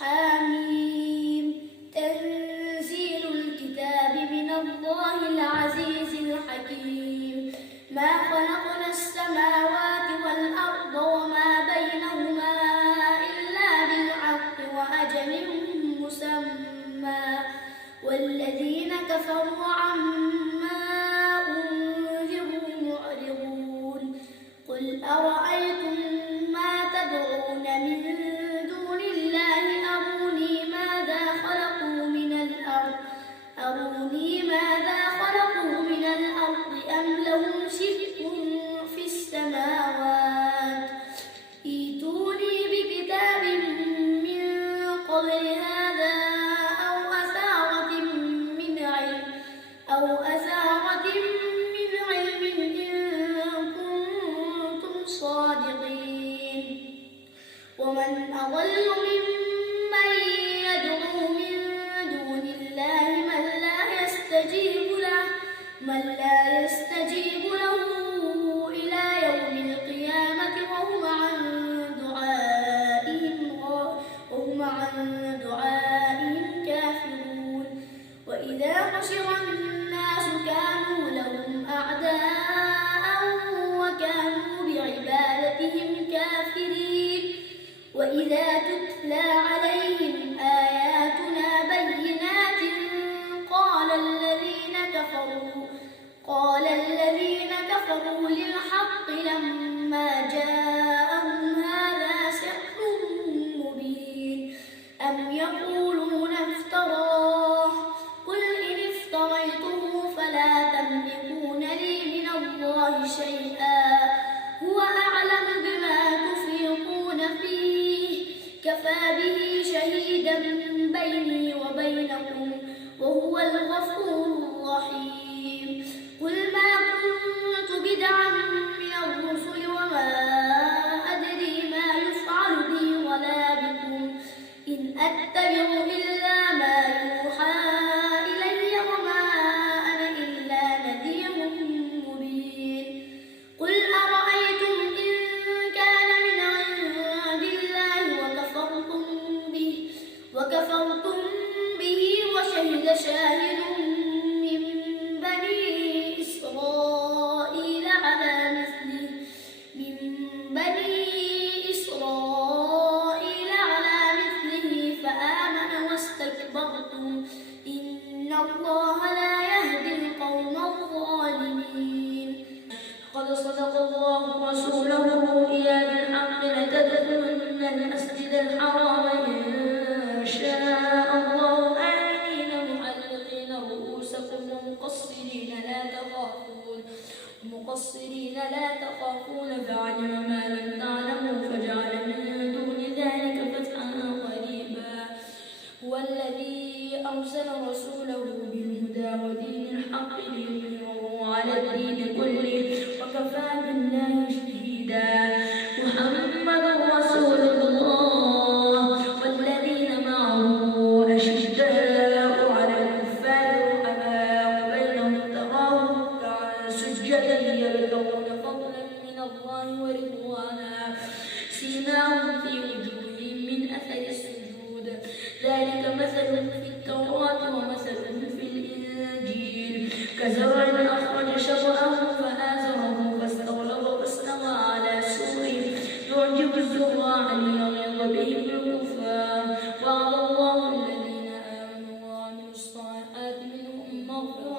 حميم تنزيل الكتاب من الله العزيز الحكيم ما خلقنا السماوات والأرض وما بينهما إلا بالحق وأجل مسمى والذين كفروا عما أنذروا معرضون قل أرأيتم ما تدعون من دون الله أروني ماذا خلقوا من الأرض أم لهم شرك في السماوات ائتوني بكتاب من قبل هذا أو أثارة من علم إن كنتم صادقين ومن أضل ممن يدعو من دون الله من لا يستجيب له إلى يوم القيامة وهم عن دعائهم كافرون وإذا حشر الناس كانوا لهم أعداء وكانوا بعبادتهم كافرين وإذا تتلى عليهم آياتنا بينات قال الذين كفروا للحق لما جاءهم هذا سحر مبين أم يقولون افتراه قل إن افتريته فلا تملكون لي من الله شيئا هو أعلم بما تفيضون فيه كفى به شهيدا بيني وبينكم وهو الغفور الرحيم قل ما كنت بدعا من الرسل وما أدري ما يفعل بي ولا بكم إن أتبع إلا ما يوحى إلي وما أنا إلا نذير مبين قل أرأيتم إن كان من عند الله وكفرتم به وشهد شاهد من بني إسرائيل على مثله فآمن واستكبرتم إن الله لا يهدي القوم الظالمين قد صدق الله رسوله الرؤيا بالحق لتدخلن المسجد الحرام إن شاء الله آمنين محلقين رؤوسكم ومقصرين لا تخافون فعلم ما لم تعلموا فجعل من دون ذلك فتحا قريبا هو الذي أرسل رسوله بالهدى ودين الحق ليظهره على الدين كله وكفى بالله شهيدا محمد رسول الله والذين معه أشداء على الكفار رحماء بينهم تراهم ركعا سجدا يبتغون فضلا من الله ورضوانا سيماهم في وجوههم من أثر السجود ذلك مثلهم في التوراة ومثلهم في الإنجيل كزرع أخرج شطأه فآزره فاستغلظ فاستوى على سوقه يعجب الزراع ليغيظ بهم الكفار وعد الله الذين آمنوا وعملوا الصالحات منهم مغفرة